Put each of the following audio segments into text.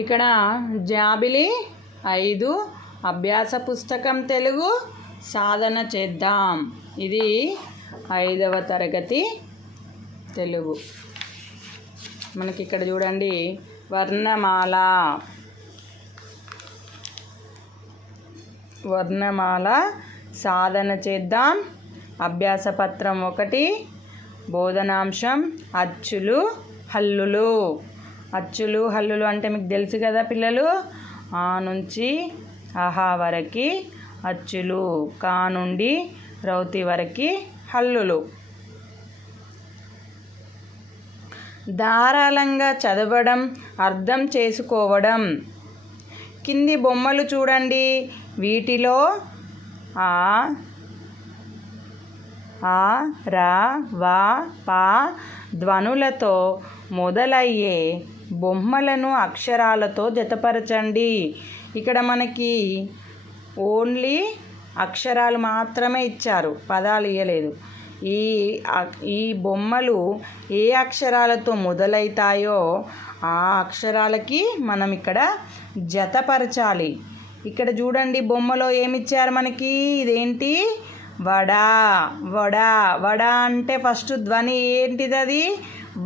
ఇక్కడ జాబిలి 5 అభ్యాస పుస్తకం తెలుగు సాధన చేద్దాం. ఇది 5వ తరగతి తెలుగు. మనకి ఇక్కడ చూడండి వర్ణమాల సాధన చేద్దాం. అభ్యాస పత్రం 1 బోధనాంశం అచ్చులు హల్లులు. అచ్చులు హల్లులు అంటే మీకు తెలుసు కదా పిల్లలు. ఆ నుంచి ఆహా వరకు అచ్చులు, కా నుండి రౌతి వరకు హల్లులు. ధారాళంగా చదవడం, అర్థం చేసుకోవడం. కింది బొమ్మలు చూడండి. వీటిలో ఆ రా వా పా ధ్వనులతో మొదలయ్యే బొమ్మలను అక్షరాలతో జతపరచండి. ఇక్కడ మనకి ఓన్లీ అక్షరాలు మాత్రమే ఇచ్చారు, పదాలు ఇవ్వలేదు. ఈ బొమ్మలు ఏ అక్షరాలతో మొదలవుతాయో ఆ అక్షరాలకి మనం ఇక్కడ జతపరచాలి. ఇక్కడ చూడండి బొమ్మలో ఏమిచ్చారు మనకి. ఇదేంటి? వడా. వడా వడా అంటే ఫస్ట్ ధ్వని ఏంటిది? అది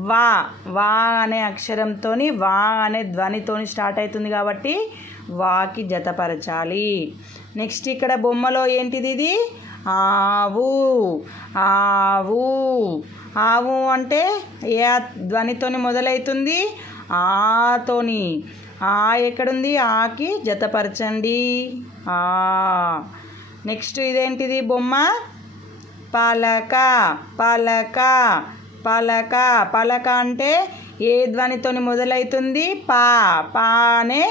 వా. వా అనే అక్షరంతో వా అనే ధ్వనితోని స్టార్ట్ అవుతుంది కాబట్టి వాకి జతపరచాలి. నెక్స్ట్ ఇక్కడ బొమ్మలో ఏంటిది? ఇది ఆవు. ఆవు. ఆవు అంటే ఏ ధ్వనితోని మొదలవుతుంది? ఆతోని. ఆ ఎక్కడుంది? ఆకి జతపరచండి. ఆ. నెక్స్ట్ ఇదేంటిది బొమ్మ? పలక. పలక. పలక. పలక అంటే ఏ ధ్వనితోని మొదలవుతుంది? పా. పా అనే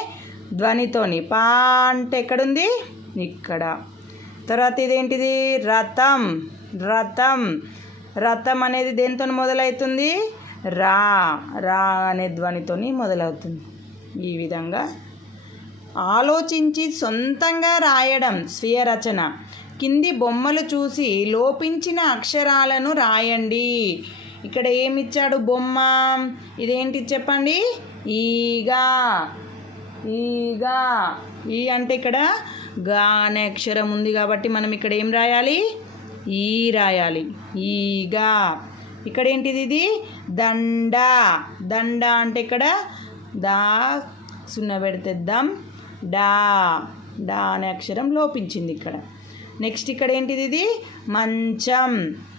ధ్వనితోని. పా అంటే ఎక్కడుంది? ఇక్కడ. తర్వాత ఇదేంటిది? రథం. రథం. రథం అనేది దేనితో మొదలవుతుంది? రా. రా అనే ధ్వనితోని మొదలవుతుంది. ఈ విధంగా ఆలోచించి సొంతంగా రాయడం స్వీయ రచన. కింది బొమ్మలు చూసి లోపించిన అక్షరాలను రాయండి. ఇక్కడ ఏమిచ్చాడు బొమ్మ? ఇదేంటి చెప్పండి? ఈగా. ఈగా. ఈ అంటే ఇక్కడ గా అనే అక్షరం ఉంది కాబట్టి మనం ఇక్కడ ఏం రాయాలి? ఈ రాయాలి. ఈగా. ఇక్కడ ఏంటిది? ఇది దండ. దండ అంటే ఇక్కడ దా సున్నా పెడితేద్దాం. డా. డా అనే అక్షరం లోపించింది ఇక్కడ. నెక్స్ట్ ఇక్కడ ఏంటిది? ఇది మంచం.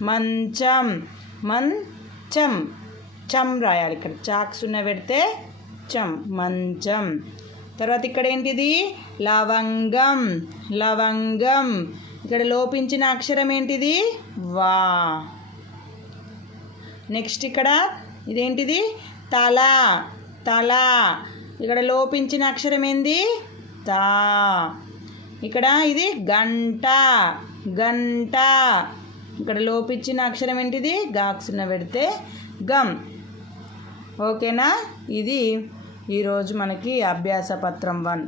మంచం. మంచం. చం రాయాలి. ఇక్కడ చాక్ సున్నా పెడితే చం. మంచం. తర్వాత ఇక్కడ ఏంటిది? లవంగం. లవంగం. ఇక్కడ లోపించిన అక్షరం ఏంటిది? వా. నెక్స్ట్ ఇక్కడ ఇదేంటిది? తల. తల. ఇక్కడ లోపించిన అక్షరం ఏంది? తా. ఇక్కడ ఇది గంట. గంట. ఇక్కడ లోపించిన అక్షరం ఏంటిది? గాక్సున్న పెడితే గమ్. ఓకేనా? ఇది ఈరోజు మనకి అభ్యాస పత్రం 1.